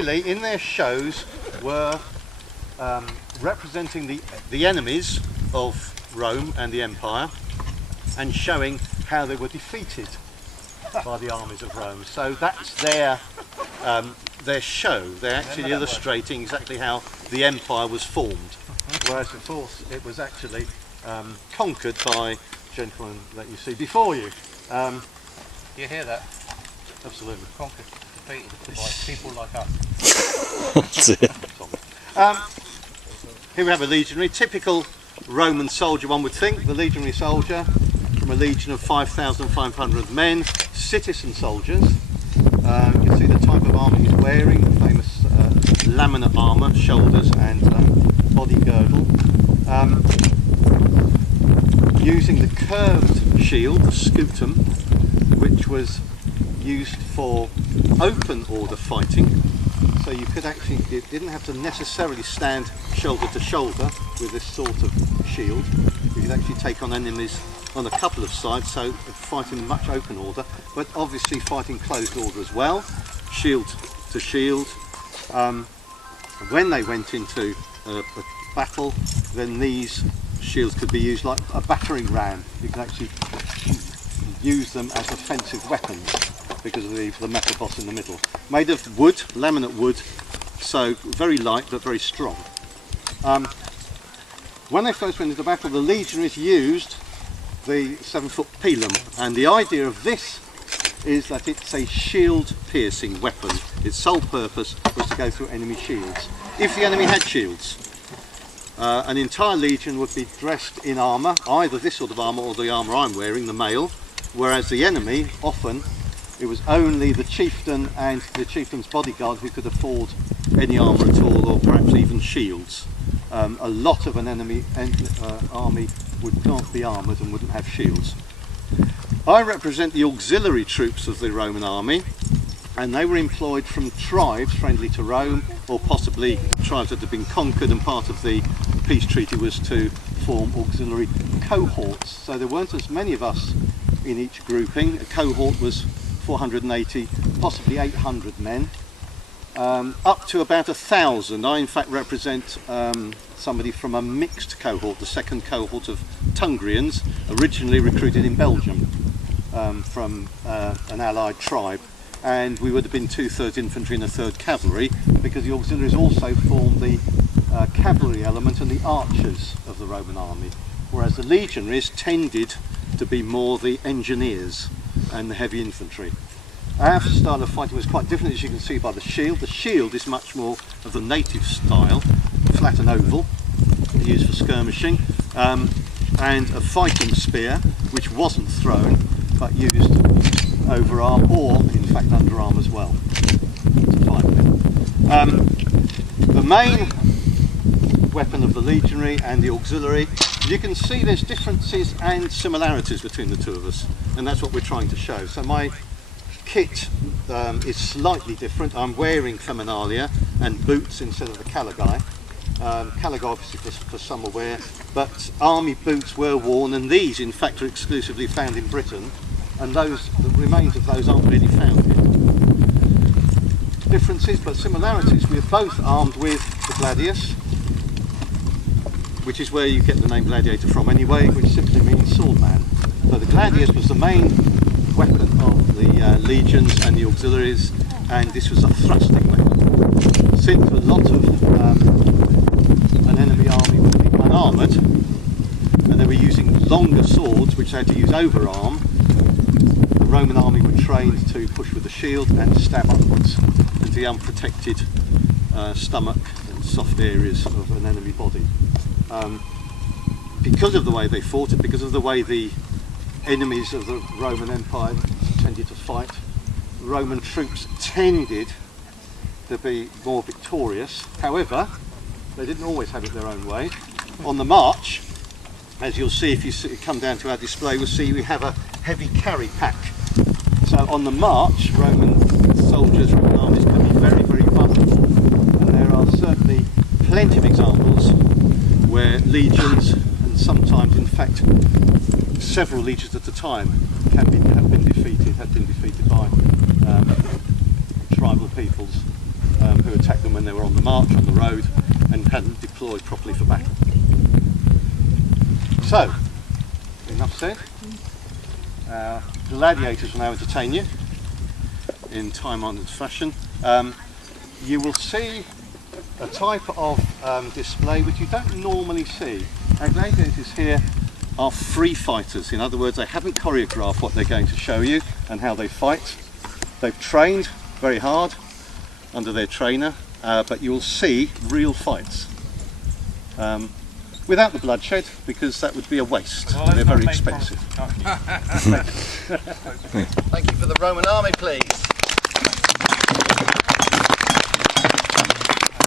Really, in their shows were representing the enemies of Rome and the Empire and showing how they were defeated by the armies of Rome. So that's their show. They're actually illustrating exactly how the empire was formed, whereas of course it was actually conquered by gentlemen that you see before you. You hear that? Absolutely. Conquered, defeated by people like us. That's it. Here we have a legionary, typical Roman soldier, one would think. The legionary soldier from a legion of 5,500 men, citizen soldiers. You can see the type of armour he's wearing, the famous laminate armour, shoulders and body girdle. Using the curved shield, the scutum, which was used for open order fighting. So you could actually, you didn't have to necessarily stand shoulder to shoulder with this sort of shield. You could actually take on enemies on a couple of sides, so fighting much open order, but obviously fighting closed order as well, shield to shield. When they went into a battle, then these shields could be used like a battering ram. You can actually use them as offensive weapons because of the metal boss in the middle. Made of wood, laminate wood, so very light but very strong. When they first went into battle, the legionaries used the 7-foot pilum, and the idea of this is that it's a shield piercing weapon. Its sole purpose was to go through enemy shields. If the enemy had shields, an entire legion would be dressed in armour, either this sort of armour or the armour I'm wearing, the mail, whereas the enemy, often, it was only the chieftain and the chieftain's bodyguard who could afford any armour at all, or perhaps even shields. A lot of an enemy army would not be armoured and wouldn't have shields. I represent the auxiliary troops of the Roman army, and they were employed from tribes friendly to Rome, or possibly tribes that had been conquered, and part of the peace treaty was to form auxiliary cohorts. So there weren't as many of us in each grouping. A cohort was 480, possibly 800 men, up to about 1,000. I in fact represent somebody from a mixed cohort, the second cohort of Tungrians, originally recruited in Belgium from an allied tribe, and we would have been 2/3 infantry and 1/3 cavalry, because the auxiliaries also formed the cavalry element and the archers of the Roman army, whereas the legionaries tended to be more the engineers and the heavy infantry. Our style of fighting was quite different, as you can see by the shield. The shield is much more of the native style, flat and oval, used for skirmishing, and a fighting spear, which wasn't thrown, but used over arm, or in fact under arm as well, to fight with. The main weapon of the legionary and the auxiliary, you can see there's differences and similarities between the two of us, and that's what we're trying to show. So my kit is slightly different. I'm wearing feminalia and boots instead of the caligae. Caligae obviously for summer wear, but army boots were worn, and these in fact are exclusively found in Britain, and the remains of those aren't really found here. Differences but similarities: we are both armed with the gladius, which is where you get the name gladiator from anyway, which simply means swordman. So the gladius was the main weapon of the legions and the auxiliaries, and this was a thrusting weapon. Since a lot of an enemy army would be unarmoured, and they were using longer swords which they had to use overarm, the Roman army were trained to push with the shield and stab upwards into the unprotected stomach and soft areas of an enemy body. Because of the way they fought it, because of the way the enemies of the Roman Empire tended to fight, Roman troops tended to be more victorious. However, they didn't always have it their own way. On the march, as you'll see if you come down to our display, we'll see we have a heavy carry pack. So on the march, Roman soldiers, Roman armies can be very, very vulnerable, and there are certainly plenty of examples where legions, and sometimes in fact several legions at a time, have been defeated by tribal peoples who had attack them when they were on the march, on the road, and hadn't deployed properly for battle. So, enough said. Gladiators will now entertain you in time-honoured fashion. You will see a type of display which you don't normally see. Our gladiators here are free fighters. In other words, they haven't choreographed what they're going to show you and how they fight. They've trained very hard under their trainer, but you'll see real fights. Without the bloodshed, because that would be a waste. Well, they're very expensive. Thank you. Thank you for the Roman army, please.